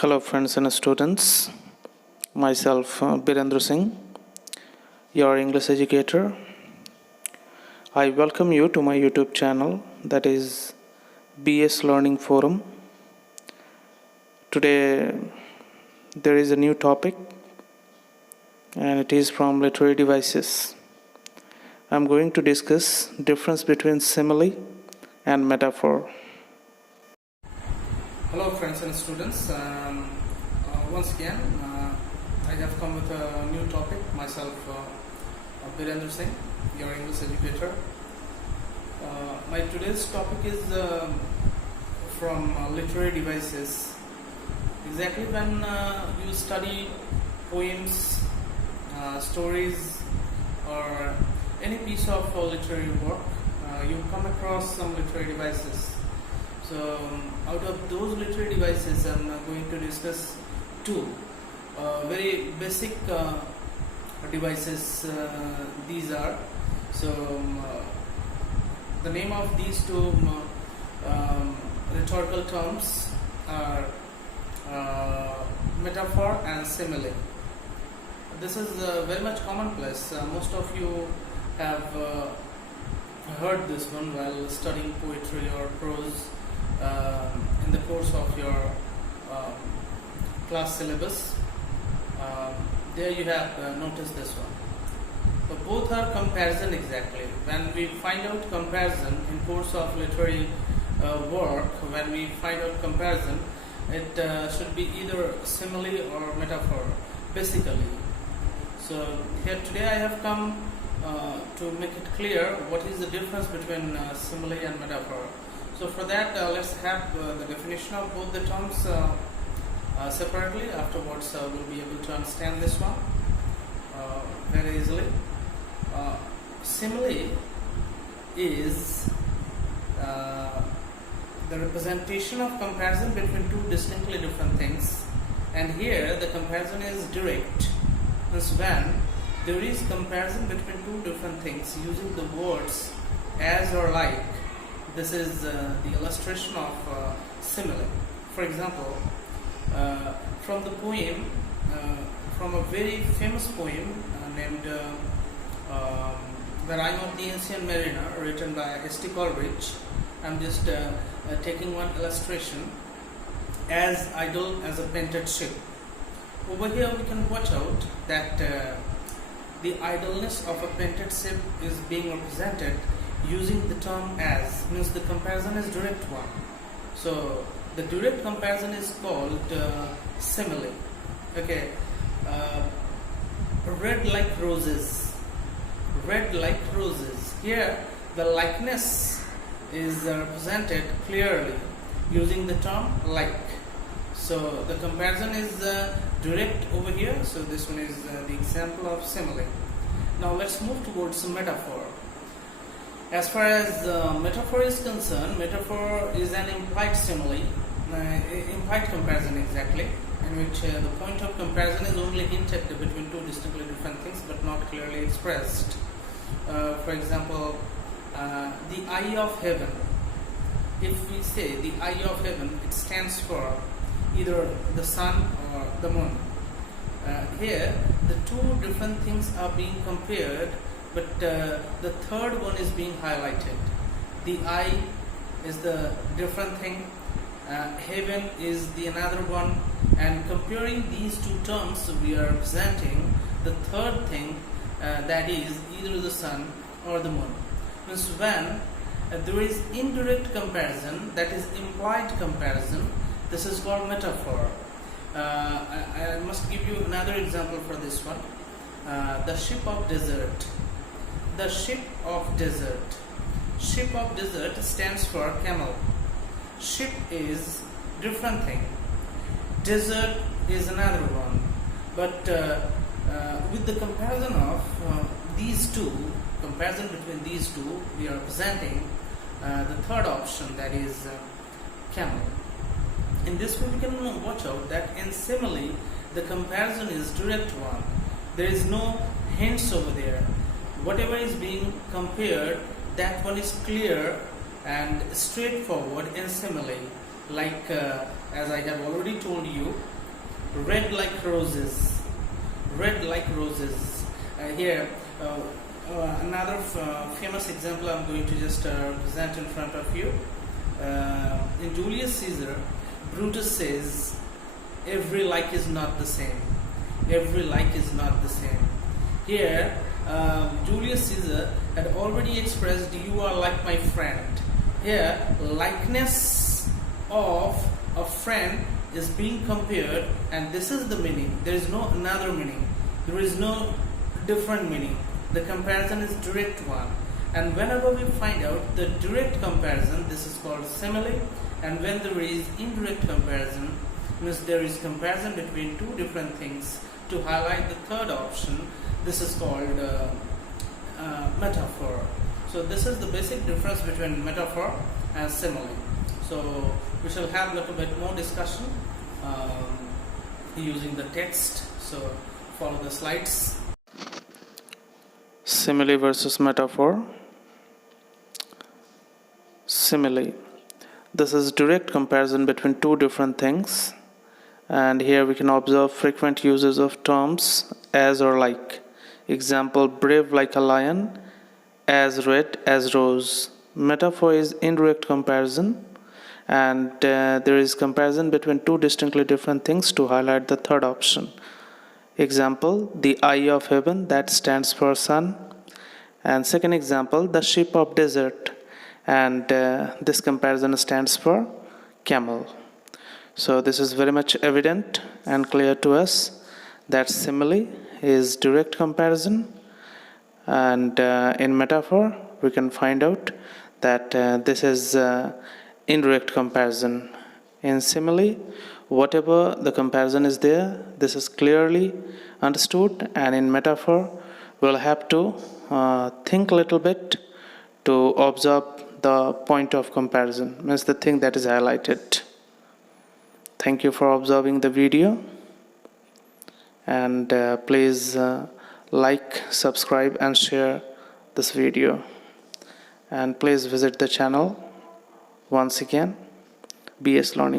Hello friends and students, myself Birendra Singh, your English educator. I welcome you to my YouTube channel, that is BS Learning Forum. Today there is a new topic and it is from literary devices. I am going to discuss difference between simile and metaphor. Hello friends and students, once again I have come with a new topic, myself Birendra Singh, your English educator. My today's topic is from literary devices. Exactly when you study poems, stories or any piece of literary work, you come across some literary devices. So out of those literary devices, I'm going to discuss two very basic devices. These are the name of these two rhetorical terms are metaphor and simile. This is very much commonplace. Most of you have heard this one while studying poetry or prose in the course of your class syllabus. There you have noticed this one. So both are comparison exactly. When we find out comparison in course of literary work, when we find out comparison, it should be either simile or metaphor, basically. So here today I have come to make it clear what is the difference between simile and metaphor. So for that, let's have the definition of both the terms separately. Afterwards, we'll be able to understand this one very easily. Simile is the representation of comparison between two distinctly different things, and here the comparison is direct. Means when there is comparison between two different things using the words as or like, this is the illustration of simile. For example, from the poem, from a very famous poem named The Rime of the Ancient Mariner, written by H.T. Coleridge. I'm just taking one illustration. As idle as a painted ship. Over here we can watch out that the idleness of a painted ship is being represented using the term as, means the comparison is direct one. So the direct comparison is called simile. Okay, red like roses. Red like roses. Here the likeness is represented clearly using the term like. So the comparison is direct over here. So this one is the example of simile. Now let's move towards metaphor. As far as metaphor is concerned, metaphor is an implied simile, implied comparison exactly, in which the point of comparison is only hinted between two distinctly different things but not clearly expressed. For example, the eye of heaven. If we say the eye of heaven, it stands for either the sun or the moon. Here, the two different things are being compared, but the third one is being highlighted. The eye is the different thing, heaven is the another one, and comparing these two terms we are presenting the third thing, that is either the sun or the moon. Means when there is indirect comparison, that is implied comparison, this is called metaphor. I must give you another example for this one. The ship of desert. The ship of desert. Ship of desert stands for camel. Ship is different thing. Desert is another one. But with the comparison of these two, comparison between these two, we are presenting the third option, that is camel. In this way we can watch out that in simile the comparison is direct one. There is no hints over there. Whatever is being compared, that one is clear and straightforward in simile. like as I have already told you, red like roses, red like roses. Here another famous example I'm going to just present in front of you. In Julius Caesar, Brutus says, every like is not the same. Every like is not the same. Here, Julius Caesar had already expressed, you are like my friend. Here, likeness of a friend is being compared, and this is the meaning. There is no another meaning. There is no different meaning. The comparison is direct one. And whenever we find out the direct comparison, this is called simile. And when there is indirect comparison, means there is comparison between two different things. To highlight the third option, this is called metaphor. So this is the basic difference between metaphor and simile. So we shall have a little bit more discussion using the text. So follow the slides. Simile versus metaphor. Simile. This is direct comparison between two different things. And here we can observe frequent uses of terms as or like. Example, brave like a lion, as red as rose. Metaphor is indirect comparison, and there is comparison between two distinctly different things to highlight the third option. Example, the eye of heaven, that stands for sun. And second example, the sheep of desert, and this comparison stands for camel. So this is very much evident and clear to us that simile is direct comparison, and in metaphor we can find out that this is indirect comparison. In simile, whatever the comparison is there, this is clearly understood, and in metaphor we'll have to think a little bit to observe the point of comparison, means the thing that is highlighted. Thank you for observing the video, and please like, subscribe and share this video, and please visit the channel once again, BS Learning.